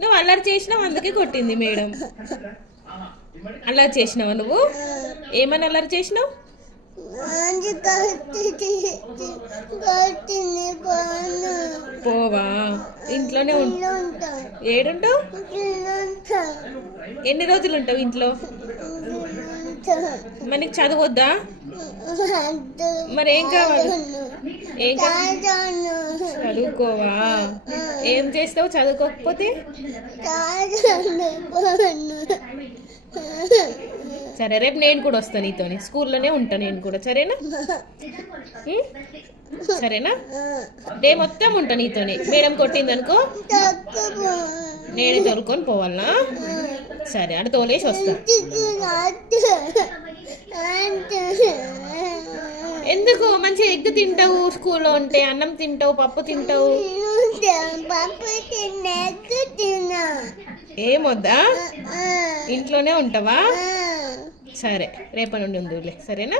నువ్వు అల్లరి చేసినావు అందుకే కొట్టింది మేడం. అల్లరి చేసినావా నువ్వు? ఏమని అల్లరి చేసినావు? పోవా? ఇంట్లోనే ఏడుంటావు? ఎన్ని రోజులు ఉంటావు ఇంట్లో? మరి నీకు చదవద్దా? మరి ఏం కావాలి? చదువుకోవా? ఏం చేస్తావు చదువుకోకపోతే? సరే, రేపు నేను కూడా వస్తాను నీతోని. స్కూల్లోనే ఉంటాను నేను కూడా, సరేనా? సరేనా? డే మొత్తం ఉంటా నీతోని. మేడం కొట్టింది అనుకో నేనే తోలుకొని పోవాలనా? సరే, అటు తోలేసి వస్తా. ఎందుకు? మంచిగా ఎగ్ తింటావు, స్కూల్లో ఉంటే అన్నం తింటావు, పప్పు తింటావు. ఏమొద్దా? ఇంట్లోనే ఉంటావా? సరే, రేపటి నుండి ఉందిలే, సరేనా?